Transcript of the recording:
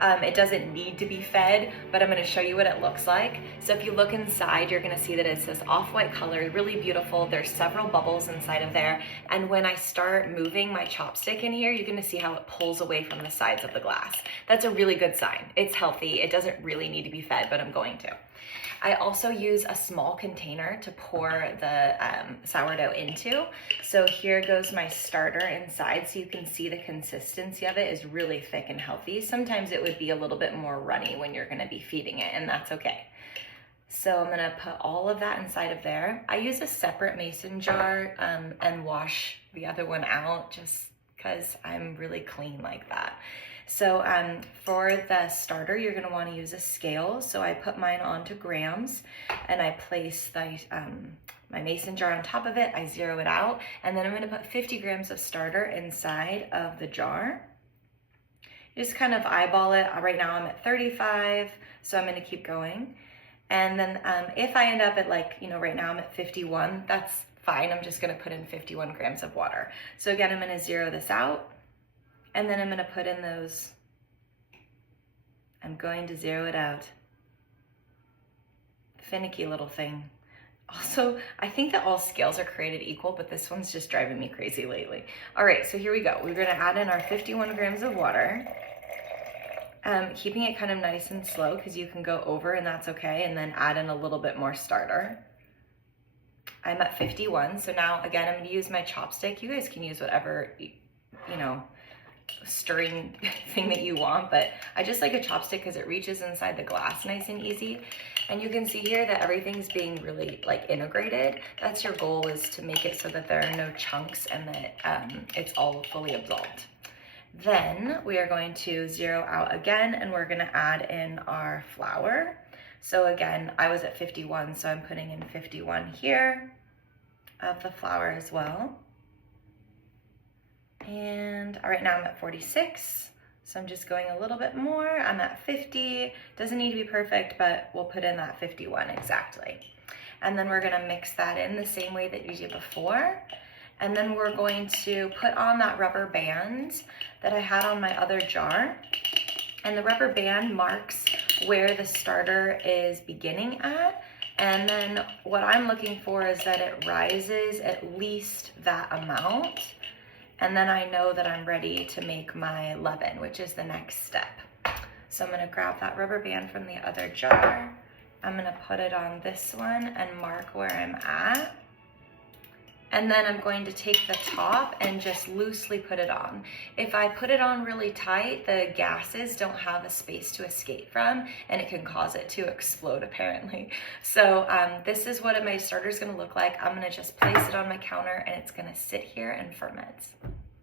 It doesn't need to be fed, but I'm gonna show you what it looks like. So if you look inside, you're gonna see that it's this off-white color, really beautiful. There's several bubbles inside of there. And when I start moving my chopstick in here, you're gonna see how it pulls away from the sides of the glass. That's a really good sign. It's healthy. It doesn't really need to be fed, but I'm going to. I also use a small container to pour the sourdough into. So here goes my starter inside, so you can see the consistency of it is really thick and healthy. Sometimes it would be a little bit more runny when you're gonna be feeding it, and that's okay. So I'm gonna put all of that inside of there. I use a separate mason jar and wash the other one out just because I'm really clean like that. So for the starter, you're gonna wanna use a scale. So I put mine onto grams and I place my mason jar on top of it, I zero it out, and then I'm gonna put 50 grams of starter inside of the jar. Just kind of eyeball it. Right now I'm at 35, so I'm gonna keep going. And then if I end up at right now I'm at 51, that's fine. I'm just gonna put in 51 grams of water. So again, I'm gonna zero this out. And then I'm gonna put in those, I'm going to zero it out. Finicky little thing. Also, I think that all scales are created equal, but this one's just driving me crazy lately. All right, so here we go. We're gonna add in our 51 grams of water. Keeping it kind of nice and slow because you can go over and that's okay, and then add in a little bit more starter. I'm at 51, so now again, I'm gonna use my chopstick. You guys can use whatever, stirring thing that you want, but I just like a chopstick because it reaches inside the glass nice and easy. And you can see here that everything's being really integrated. That's your goal, is to make it so that there are no chunks and that it's all fully absorbed. Then we are going to zero out again, and we're gonna add in our flour. So again, I was at 51, so I'm putting in 51 here of the flour as well. And all right, now I'm at 46. So I'm just going a little bit more. I'm at 50. Doesn't need to be perfect, but we'll put in that 51 exactly. And then we're gonna mix that in the same way that you did before. And then we're going to put on that rubber band that I had on my other jar. And the rubber band marks where the starter is beginning at. And then what I'm looking for is that it rises at least that amount. And then I know that I'm ready to make my leaven, which is the next step. So I'm gonna grab that rubber band from the other jar. I'm gonna put it on this one and mark where I'm at. And then I'm going to take the top and just loosely put it on. If I put it on really tight, the gases don't have a space to escape from, and it can cause it to explode apparently. So this is what my starter is gonna look like. I'm gonna just place it on my counter and it's gonna sit here and ferment.